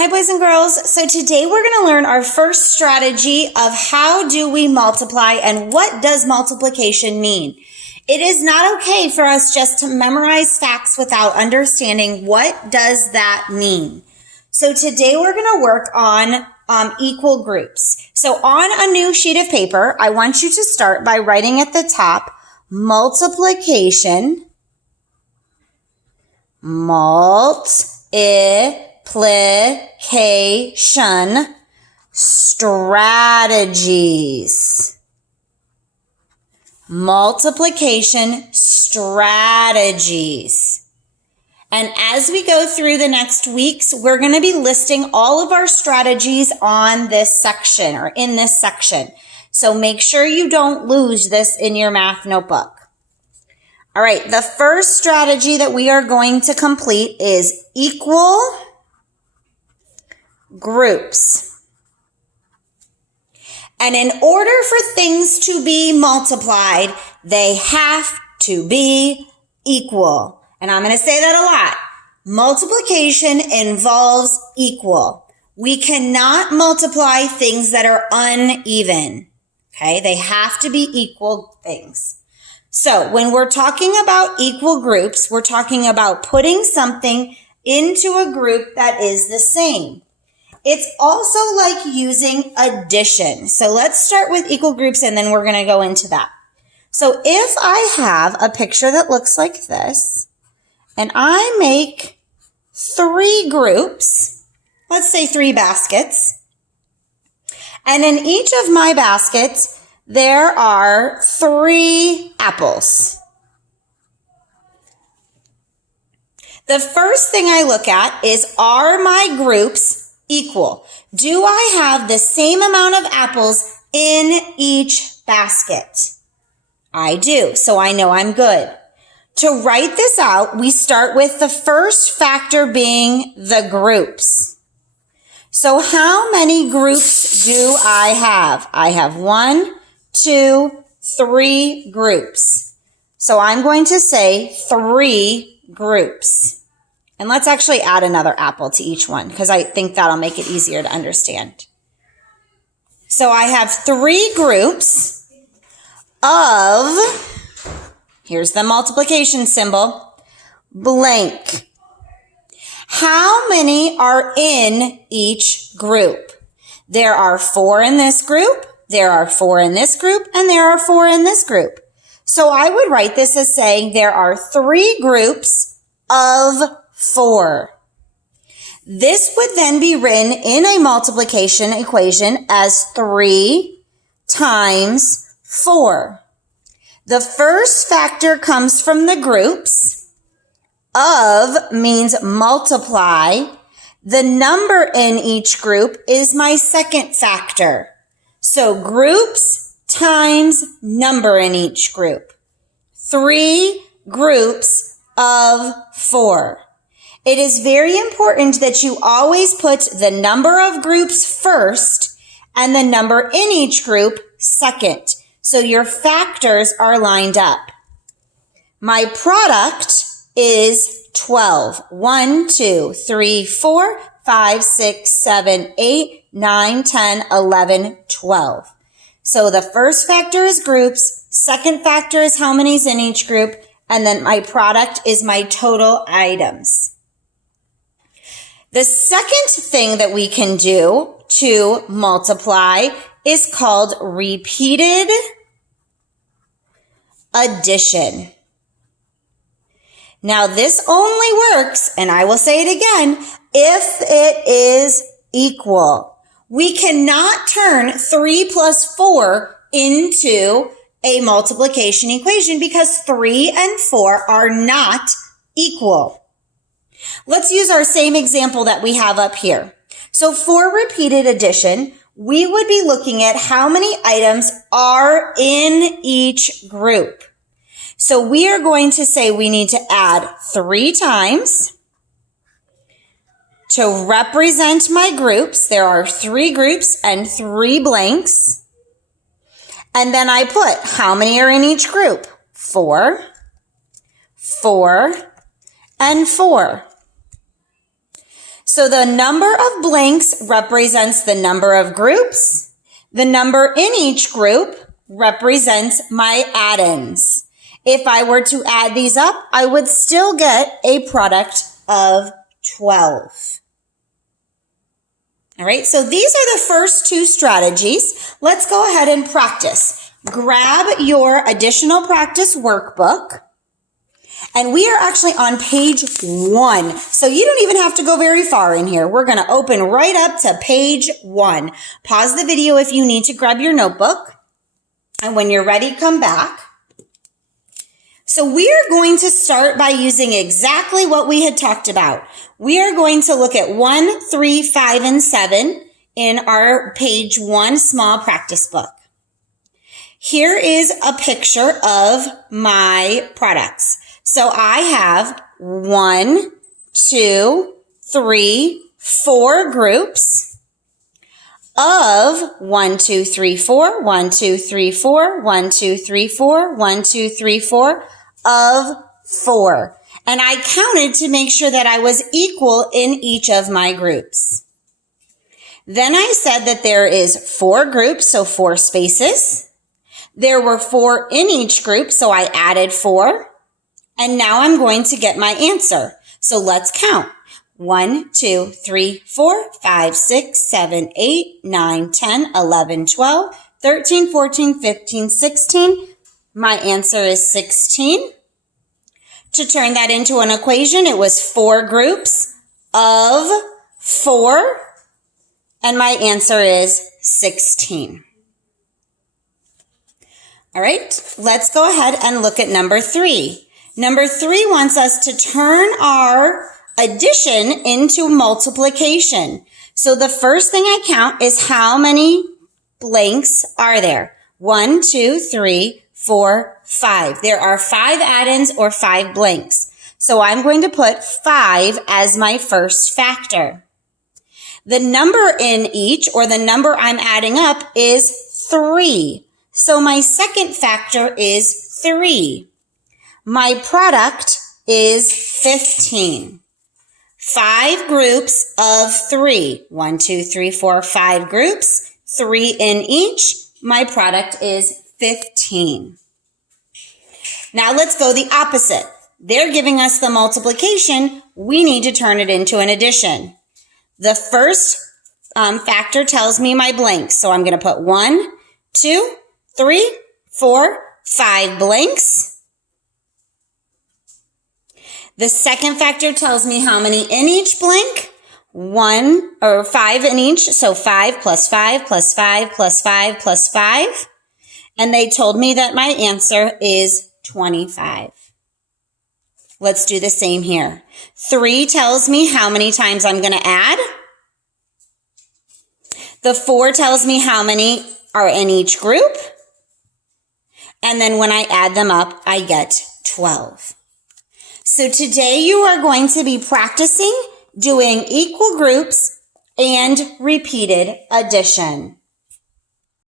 Hi boys and girls, so today we're going to learn our first strategy of how do we multiply and what does multiplication mean. It is not okay for us just to memorize facts without understanding what does that mean. So today we're going to work on equal groups. So on a new sheet of paper, I want you to start by writing at the top multiplication, multiplication strategies. Multiplication strategies. And as we go through the next weeks, we're going to be listing all of our strategies on this section or in this section. So make sure you don't lose this in your math notebook. All right, the first strategy that we are going to complete is equal groups. And in order for things to be multiplied, they have to be equal. And I'm going to say that a lot. Multiplication involves equal. We cannot multiply things that are uneven. Okay, they have to be equal things. So when we're talking about equal groups, we're talking about putting something into a group that is the same. It's also like using addition. So let's start with equal groups and then we're going to go into that. So if I have a picture that looks like this and I make 3 groups, let's say 3 baskets, and in each of my baskets, there are 3 apples. The first thing I look at is, are my groups equal? Do I have the same amount of apples in each basket? I do, so I know I'm good. To write this out, we start with the first factor being the groups. So how many groups do I have? I have 1, 2, 3 groups. So I'm going to say 3 groups. And let's actually add another apple to each one because I think that'll make it easier to understand. So I have 3 groups of, here's the multiplication symbol, blank. How many are in each group? There are 4 in this group. There are 4 in this group, and there are 4 in this group. So I would write this as saying there are 3 groups of 4. This would then be written in a multiplication equation as 3 times 4. The first factor comes from the groups. Of means multiply. The number in each group is my second factor. So groups times number in each group. 3 groups of 4. It is very important that you always put the number of groups first and the number in each group second. So your factors are lined up. My product is 12. 1, 2, 3, 4, 5, 6, 7, 8, 9, 10, 11, 12. So the first factor is groups, second factor is how many's in each group, and then my product is my total items. The second thing that we can do to multiply is called repeated addition. Now this only works, and I will say it again, if it is equal. We cannot turn 3 plus 4 into a multiplication equation because 3 and 4 are not equal. Let's use our same example that we have up here. So for repeated addition, we would be looking at how many items are in each group. So we are going to say we need to add 3 times to represent my groups. There are 3 groups and 3 blanks. And then I put how many are in each group? 4, 4, and 4. So the number of blanks represents the number of groups. The number in each group represents my add-ins. If I were to add these up, I would still get a product of 12. All right, so these are the first two strategies. Let's go ahead and practice. Grab your additional practice workbook. And we are actually on page 1. So you don't even have to go very far in here. We're going to open right up to page 1. Pause the video if you need to grab your notebook. And when you're ready, come back. So we are going to start by using exactly what we had talked about. We are going to look at 1, 3, 5, and 7 in our page 1 small practice book. Here is a picture of my products. So I have 1, 2, 3, 4 groups of 1, 2, 3, 4, 1, 2, 3, 4, 1, 2, 3, 4, 1, 2, 3, 4 of 4. And I counted to make sure that I was equal in each of my groups. Then I said that there is 4 groups, so 4 spaces. There were 4 in each group, so I added 4. And now I'm going to get my answer. So let's count. 1, 2, 3, 4, 5, 6, 7, 8, 9, 10, 11, 12, 13, 14, 15, 16. My answer is 16. To turn that into an equation, it was 4 groups of 4. And my answer is 16. All right, let's go ahead and look at number 3. Number 3 wants us to turn our addition into multiplication. So the first thing I count is how many blanks are there? 1, 2, 3, 4, 5. There are 5 add-ins or 5 blanks. So I'm going to put 5 as my first factor. The number in each, or the number I'm adding up, is 3. So my second factor is 3. My product is 15. 5 groups of 3. 1, 2, 3, 4, 5 groups. 3 in each. My product is 15. Now let's go the opposite. They're giving us the multiplication. We need to turn it into an addition. The first factor tells me my blanks. So I'm going to put 1, 2, 3, 4, 5 blanks. The second factor tells me how many in each blank. 1 or 5 in each. So 5 plus 5 plus 5 plus 5 plus 5. And they told me that my answer is 25. Let's do the same here. 3 tells me how many times I'm going to add. The 4 tells me how many are in each group. And then when I add them up, I get 12. So today you are going to be practicing doing equal groups and repeated addition.